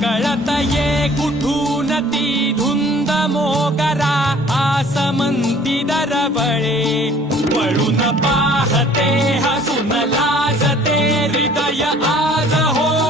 कळत ये कुठून ती धुंद मोगरा आसमंती दरवळे वळून पाहते हसून लाजते हृदय आज हो